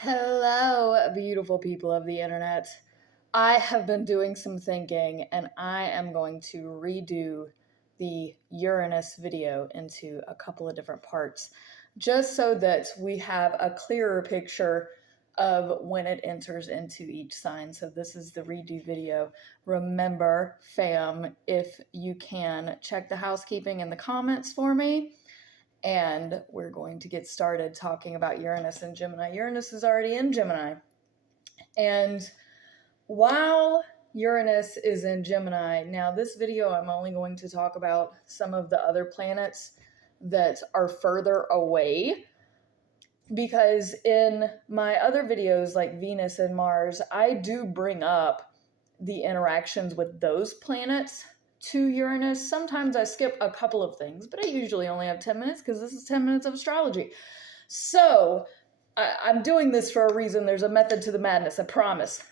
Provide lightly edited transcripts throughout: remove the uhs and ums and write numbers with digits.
Hello, beautiful people of the internet. I have been doing some thinking and I am going to redo the Uranus video into a couple of different parts just so that we have a clearer picture of when it enters into each sign. So, this is the redo video. Remember, fam, if you can, check the housekeeping in the comments for me. And we're going to get started talking about Uranus and Gemini. Uranus is already in Gemini. And while Uranus is in Gemini, now this video I'm only going to talk about some of the other planets that are further away, because in my other videos like Venus and Mars, I do bring up the interactions with those planets to Uranus. Sometimes I skip a couple of things, but I usually only have 10 minutes because this is 10 minutes of astrology. So I'm doing this for a reason. There's a method to the madness, I promise.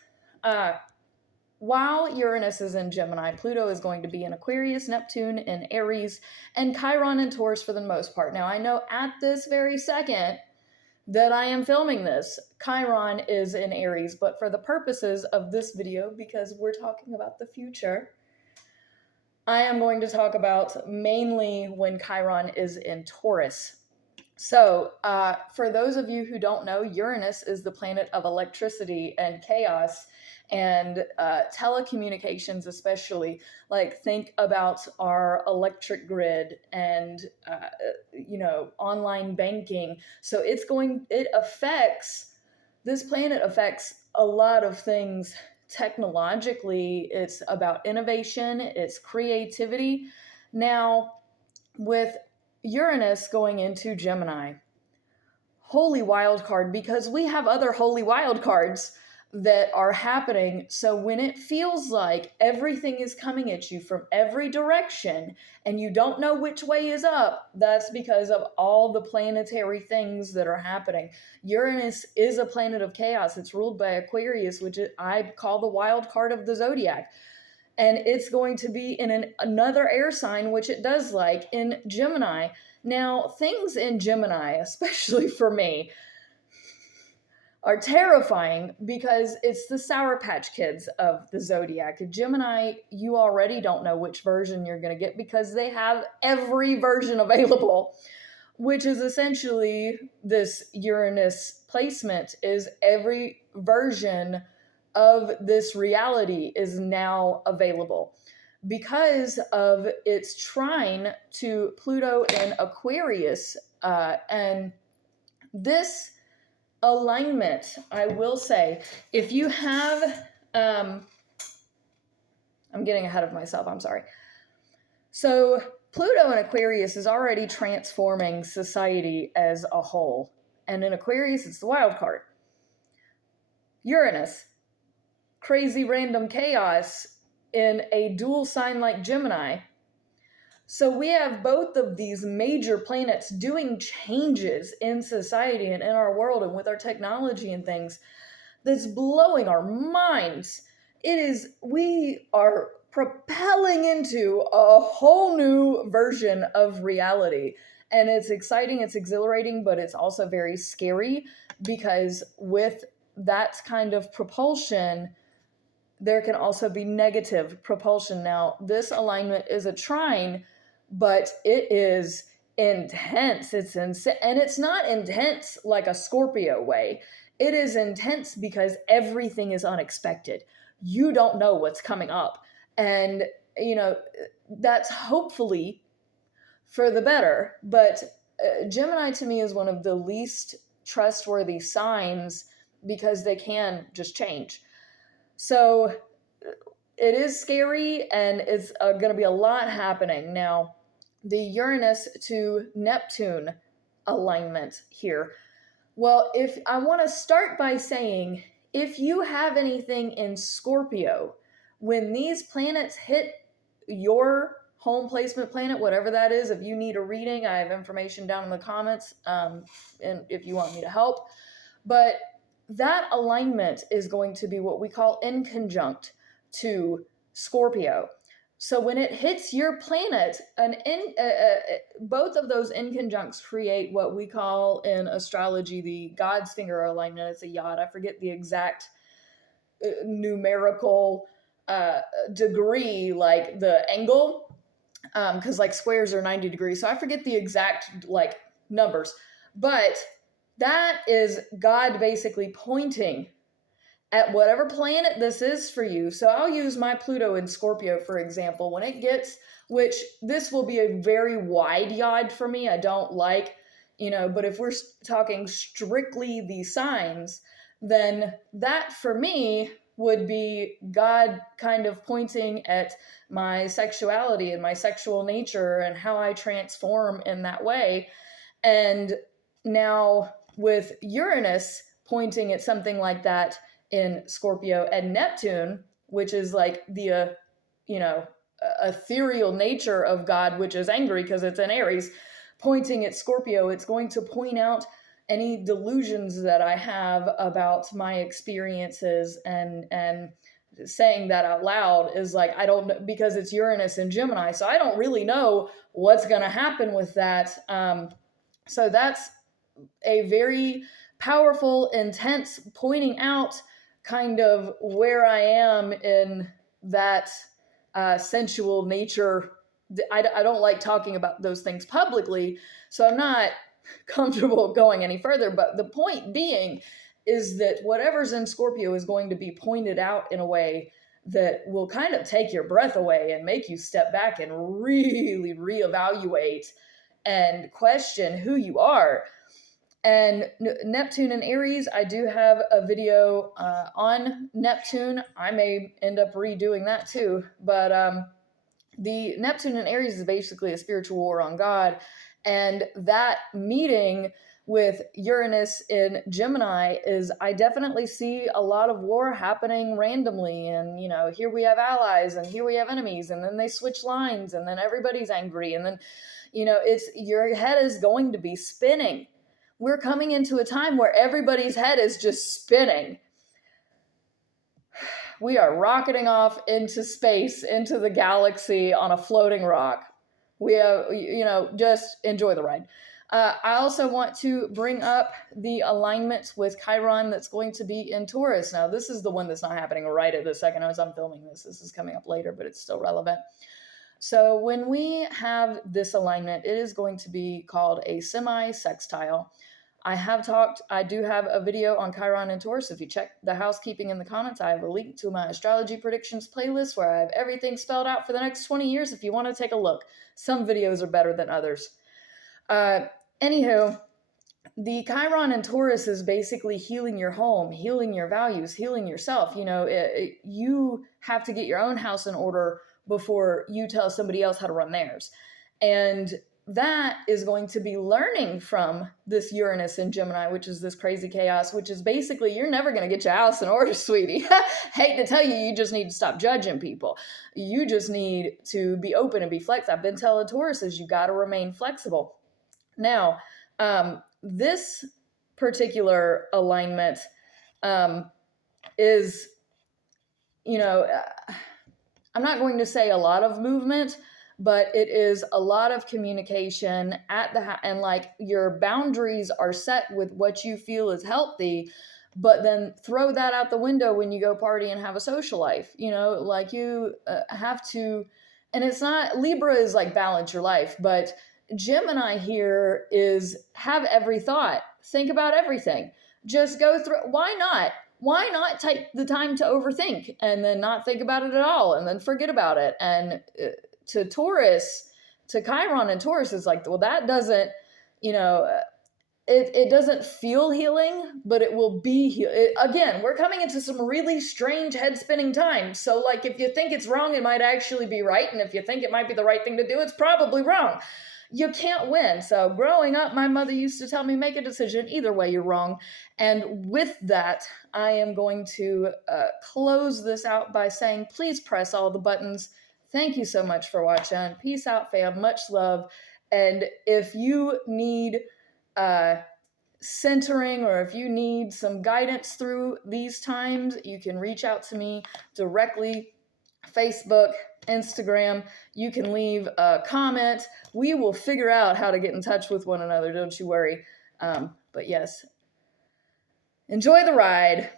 While Uranus is in Gemini, Pluto is going to be in Aquarius, Neptune in Aries, and Chiron in Taurus for the most part. Now, I know at this very second that I am filming this, Chiron is in Aries, but for the purposes of this video, because we're talking about the future, I am going to talk about mainly when Chiron is in Taurus. So, for those of you who don't know, Uranus is the planet of electricity and chaos and telecommunications, especially. Like, think about our electric grid and, online banking. So, this planet affects a lot of things technologically. It's about innovation, it's creativity. Now, with Uranus going into Gemini, holy wild card, because we have other holy wild cards that are happening. So when it feels like everything is coming at you from every direction and you don't know which way is up, that's because of all the planetary things that are happening. Uranus is a planet of chaos. It's ruled by Aquarius, which I call the wild card of the zodiac. And it's going to be in another air sign, which it does like, in Gemini. Now, things in Gemini, especially for me, are terrifying because it's the Sour Patch Kids of the zodiac. Gemini, you already don't know which version you're going to get because they have every version available, which is essentially this Uranus placement, is every version of this reality is now available because of its trine to Pluto in Aquarius. And this alignment, I will say, if you have, I'm getting ahead of myself, I'm sorry. So Pluto in Aquarius is already transforming society as a whole. And in Aquarius, it's the wild card. Uranus, crazy random chaos in a dual sign like Gemini. So we have both of these major planets doing changes in society and in our world and with our technology and things that's blowing our minds. We are propelling into a whole new version of reality. And it's exciting, it's exhilarating, but it's also very scary because with that kind of propulsion, there can also be negative propulsion. Now, this alignment is a trine, but it is intense. And it's not intense like a Scorpio way. It is intense because everything is unexpected. You don't know what's coming up. And, that's hopefully for the better. But Gemini to me is one of the least trustworthy signs because they can just change. So it is scary and it's going to be a lot happening. Now, the Uranus to Neptune alignment here. Well, if I want to start by saying, if you have anything in Scorpio, when these planets hit your home placement planet, whatever that is, if you need a reading, I have information down in the comments, and if you want me to help. But that alignment is going to be what we call in conjunct to Scorpio. So when it hits your planet, both of those inconjuncts create what we call in astrology the God's finger alignment. It's a yod. I forget the exact numerical degree, like the angle, because like squares are 90 degrees. So I forget the exact like numbers, but that is God basically pointing at whatever planet this is for you. So I'll use my Pluto in Scorpio, for example. When it gets, which this will be a very wide yod for me, I don't like, but if we're talking strictly the signs, then that for me would be God kind of pointing at my sexuality and my sexual nature and how I transform in that way. And now with Uranus pointing at something like that in Scorpio, and Neptune, which is like the ethereal nature of God, which is angry because it's in Aries, pointing at Scorpio, it's going to point out any delusions that I have about my experiences, and saying that out loud is like, I don't know, because it's Uranus and Gemini, so I don't really know what's going to happen with that. So that's a very powerful, intense pointing out kind of where I am in that sensual nature. I don't like talking about those things publicly, so I'm not comfortable going any further. But the point being is that whatever's in Scorpio is going to be pointed out in a way that will kind of take your breath away and make you step back and really reevaluate and question who you are. And Neptune and Aries, I do have a video on Neptune. I may end up redoing that too. But the Neptune and Aries is basically a spiritual war on God. And that meeting with Uranus in Gemini is, I definitely see a lot of war happening randomly. And, here we have allies and here we have enemies. And then they switch lines and then everybody's angry. And then, your head is going to be spinning. We're coming into a time where everybody's head is just spinning. We are rocketing off into space, into the galaxy on a floating rock. We have, just enjoy the ride. I also want to bring up the alignment with Chiron that's going to be in Taurus. Now, this is the one that's not happening right at the second as I'm filming this. This is coming up later, but it's still relevant. So when we have this alignment, it is going to be called a semi-sextile. I do have a video on Chiron and Taurus. If you check the housekeeping in the comments, I have a link to my astrology predictions playlist where I have everything spelled out for the next 20 years if you want to take a look. Some videos are better than others. Anywho, the Chiron and Taurus is basically healing your home, healing your values, healing yourself. You have to get your own house in order before you tell somebody else how to run theirs. And that is going to be learning from this Uranus in Gemini, which is this crazy chaos, which is basically, you're never going to get your house in order, sweetie. Hate to tell you, you just need to stop judging people. You just need to be open and be flexible. I've been telling Tauruses, you got to remain flexible. Now, this particular alignment is, I'm not going to say a lot of movement, but it is a lot of communication and like your boundaries are set with what you feel is healthy, but then throw that out the window when you go party and have a social life. Like you have to, and it's not, Libra is like balance your life, but Gemini here is have every thought, think about everything, just go through. Why not take the time to overthink and then not think about it at all and then forget about it? And to Taurus, to Chiron and Taurus is like, well, that doesn't, it doesn't feel healing, but it will be again, we're coming into some really strange head spinning times. So like, if you think it's wrong, it might actually be right. And if you think it might be the right thing to do, it's probably wrong. You can't win. So growing up, my mother used to tell me, make a decision. Either way, you're wrong. And with that, I am going to close this out by saying, please press all the buttons. Thank you so much for watching. Peace out, fam. Much love. And if you need centering, or if you need some guidance through these times, you can reach out to me directly. Facebook, Instagram. You can leave a comment. We will figure out how to get in touch with one another. Don't you worry. But yes, enjoy the ride.